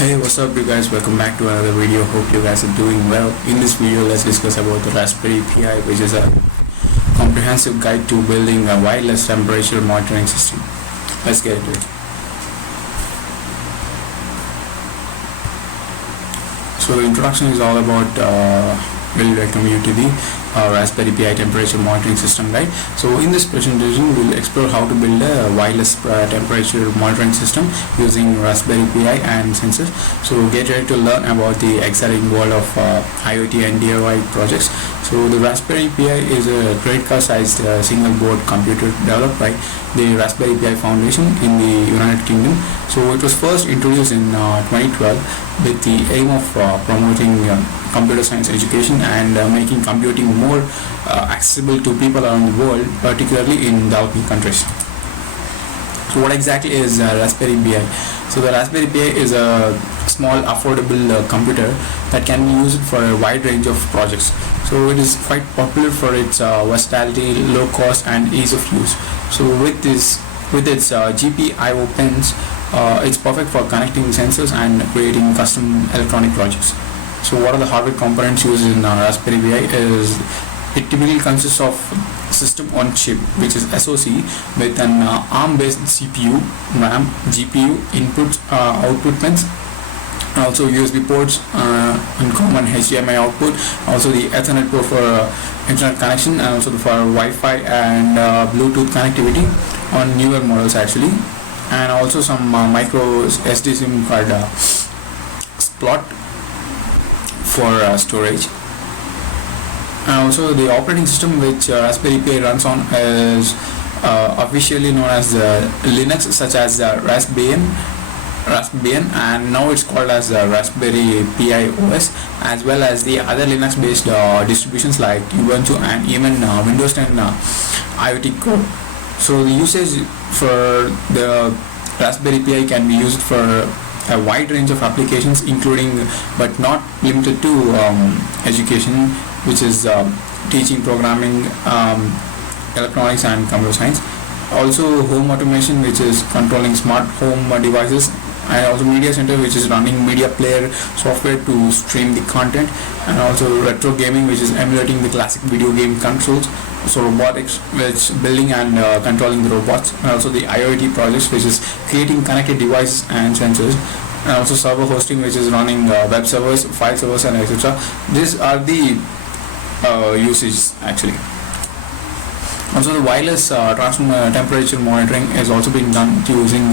Hey, what's up you guys, welcome back to another video. Hope you guys are doing well. In this video let's discuss about the Raspberry Pi, which is a comprehensive guide to building a wireless temperature monitoring system. Let's get into it. So the introduction is all about will welcome you to the Raspberry Pi temperature monitoring system guide. So in this presentation we'll explore how to build a wireless temperature monitoring system using Raspberry Pi and sensors. So get ready to learn about the exciting world of IoT and DIY projects. So the Raspberry Pi is a credit card sized single board computer developed by the Raspberry Pi Foundation in the United Kingdom. So it was first introduced in 2012 with the aim of promoting computer science education and making computing more accessible to people around the world, particularly in developing countries. So what exactly is Raspberry Pi? So the Raspberry Pi is a small affordable computer that can be used for a wide range of projects. So it is quite popular for its versatility, low cost and ease of use. So with its GPIO pins, it's perfect for connecting sensors and creating custom electronic projects. So what are the hardware components used in Raspberry Pi is it typically consists of system on chip, which is SoC, with an ARM based CPU, RAM, GPU, inputs, output pins, also USB ports and common HDMI output, also the Ethernet port for internet connection, and also for Wi-Fi and Bluetooth connectivity on newer models actually, and also some micro SD SIM card slot for storage. And also the operating system which Raspberry Pi runs on is officially known as Linux, such as Raspbian, and now it's called as Raspberry Pi OS, as well as the other Linux based distributions like Ubuntu and even Windows 10 IoT Core. So the usage for the Raspberry Pi can be used for a wide range of applications, including but not limited to education, which is teaching, programming, electronics and computer science. Also home automation, which is controlling smart home devices, and also media center, which is running media player software to stream the content, and also retro gaming, which is emulating the classic video game controls. So robotics, which building and controlling the robots, and also the IoT projects, which is creating connected devices and sensors, and also server hosting, which is running web servers, file servers and etc. These are the usages actually. Also the wireless temperature monitoring is also being done using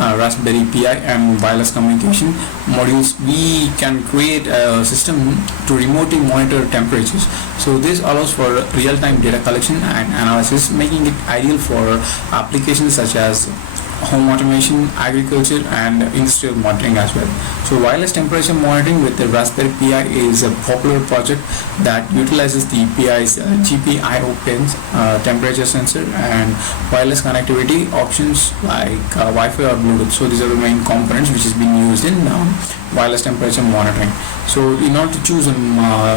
Raspberry Pi and wireless communication modules. We can create a system to remotely monitor temperatures. So this allows for real-time data collection and analysis, making it ideal for applications such as home automation, agriculture and industrial monitoring as well. So wireless temperature monitoring with the Raspberry Pi is a popular project that utilizes the Pi's GPIO pins, temperature sensor and wireless connectivity options like Wi-Fi or Bluetooth. So these are the main components which is being used in wireless temperature monitoring. So in order to choose a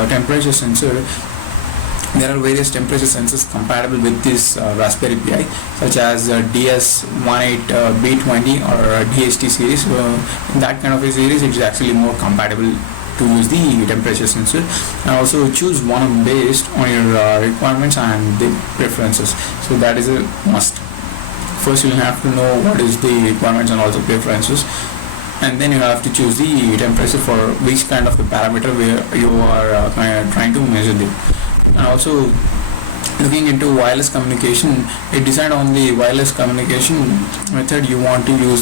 temperature sensor, there are various temperature sensors compatible with this Raspberry Pi, such as DS18B20 or DHT series. So in that kind of a series, it is actually more compatible to use the temperature sensor, and also choose one based on your requirements and the preferences. So that is a must. First, you have to know what is the requirements and also preferences, and then you have to choose the temperature for which kind of the parameter where you are trying to measure it. And also looking into wireless communication, it decide on the wireless communication method you want to use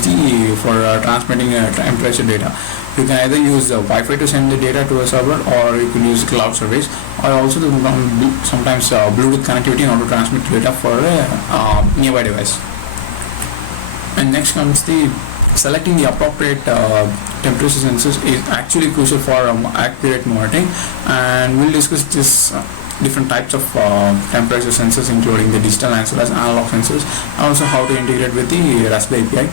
for transmitting temperature data. You can either use Wi-Fi to send the data to a server, or you can use cloud service, or also sometimes Bluetooth connectivity in order to transmit data for a nearby device. And next comes the selecting the appropriate temperature sensors is actually crucial for accurate monitoring, and we'll discuss this different types of temperature sensors, including the digital as well as analog sensors, and also how to integrate with the Raspberry Pi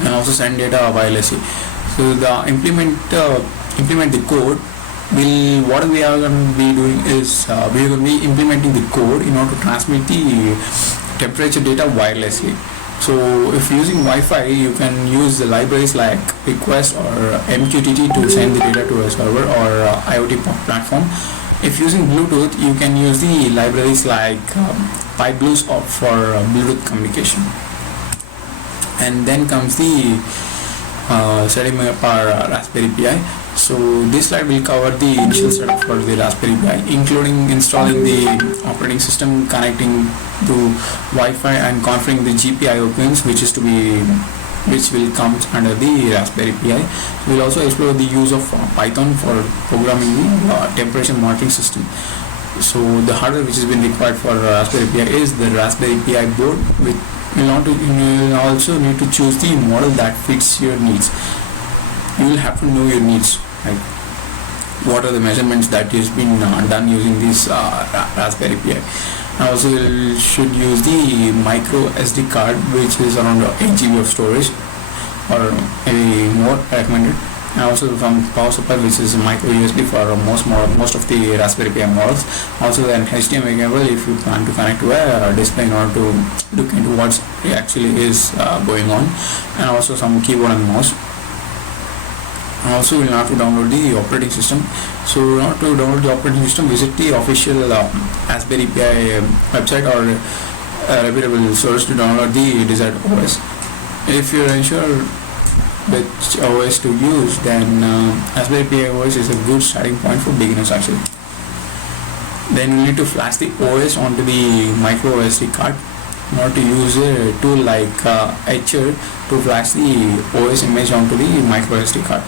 and also send data wirelessly. So the implement the code. What we are going to be doing is we are going to be implementing the code in order to transmit the temperature data wirelessly. So if using Wi-Fi, you can use the libraries like request or MQTT to send the data to a server or IoT platform. If using Bluetooth, you can use the libraries like PyBlues or for Bluetooth communication. And then comes the setting up our Raspberry Pi. So this slide will cover the initial setup for the Raspberry Pi, including installing the operating system, connecting to Wi-Fi, and configuring the GPIO pins, which will come under the Raspberry Pi. We'll also explore the use of Python for programming the temperature monitoring system. So the hardware which has been required for Raspberry Pi is the Raspberry Pi board, which you will also need to choose the model that fits your needs. You will have to know your needs, like what are the measurements that has been done using this Raspberry Pi. And also you should use the micro SD card, which is around 8 GB of storage or maybe more recommended. And also from power supply, which is micro USB for most of the Raspberry Pi models. Also an HDMI cable if you plan to connect to a display in order to look into what actually is going on, and also some keyboard and mouse. And also we'll have to download the operating system. So in order to download the operating system, visit the official Raspberry Pi website or a reputable source to download the desired OS. If you're unsure which OS to use, then Raspberry Pi OS is a good starting point for beginners actually. Then you need to flash the OS onto the micro SD card. In order to use a tool like Etcher to flash the OS image onto the micro SD card,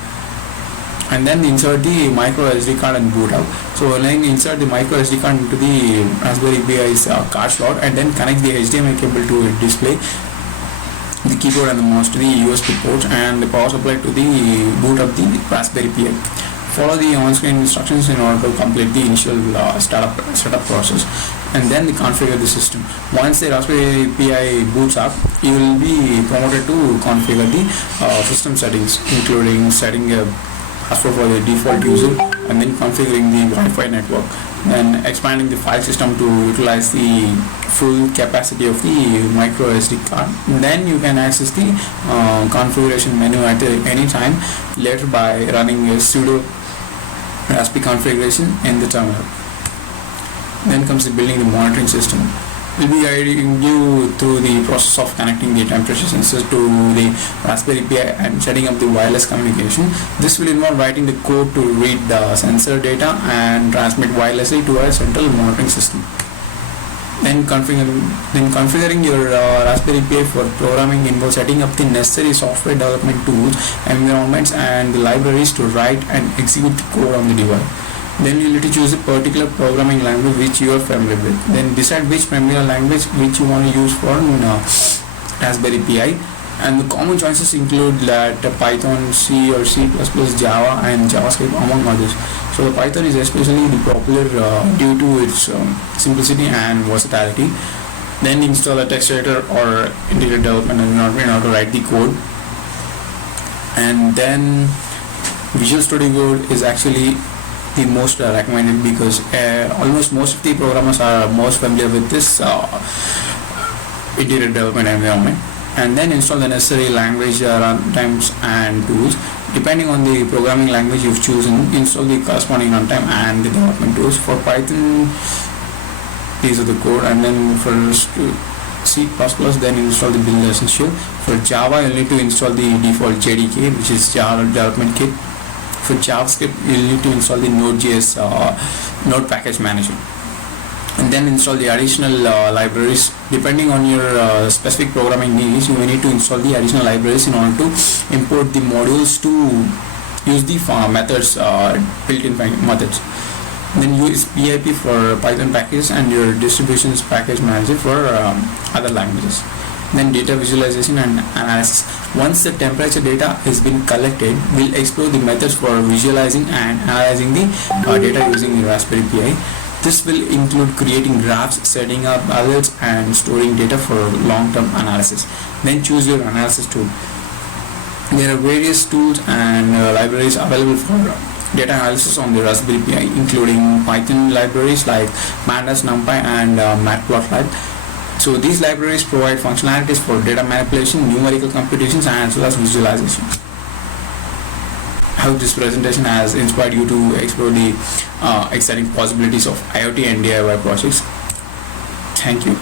and then insert the micro SD card and boot out. So then insert the micro SD card into the Raspberry Pi's card slot, and then connect the HDMI cable to a display, the keyboard and the mouse to the USB ports, and the power supply to the boot of the Raspberry Pi. Follow the on-screen instructions in order to complete the initial setup process, and then configure the system. Once the Raspberry Pi boots up, you will be promoted to configure the system settings, including setting a password for the default user, and then configuring the Wi-Fi network, then expanding the file system to utilize the full capacity of the micro SD card. Then you can access the configuration menu at any time later by running a sudo raspi configuration in the terminal. Then comes the building the monitoring system. We'll be guiding you through the process of connecting the temperature sensors to the Raspberry Pi and setting up the wireless communication. This will involve writing the code to read the sensor data and transmit wirelessly to a central monitoring system. Then configuring your Raspberry Pi for programming involves setting up the necessary software development tools, environments, and the libraries to write and execute the code on the device. Then you need to choose a particular programming language which you are familiar with. Then decide which familiar language which you want to use for Raspberry Pi. And the common choices include that Python, C or C++, Java, and JavaScript, among others. So the Python is especially popular due to its simplicity and versatility. Then install a text editor or integrated development environment in order to write the code. And then Visual Studio Code is actually the most recommended because almost most of the programmers are most familiar with this integrated development environment. And then install the necessary language runtimes and tools. Depending on the programming language you've chosen, install the corresponding runtime and the development tools. For Python, these are the code, and then for C++, then install the build essential. For Java, you'll need to install the default JDK, which is Java Development Kit. For JavaScript, you'll need to install the Node.js Node Package Manager, and then install the additional libraries. Depending on your specific programming needs, you may need to install the additional libraries in order to import the modules to use the methods, built-in methods. Then use PIP for Python package and your distributions package manager for other languages. Then data visualization and analysis. Once the temperature data has been collected, we'll explore the methods for visualizing and analyzing the data using the Raspberry Pi. This will include creating graphs, setting up alerts, and storing data for long-term analysis. Then choose your analysis tool. There are various tools and libraries available for data analysis on the Raspberry Pi, including Python libraries like Pandas, NumPy, and Matplotlib. So these libraries provide functionalities for data manipulation, numerical computations, and as well as visualization. I hope this presentation has inspired you to explore the exciting possibilities of IoT and DIY projects. Thank you.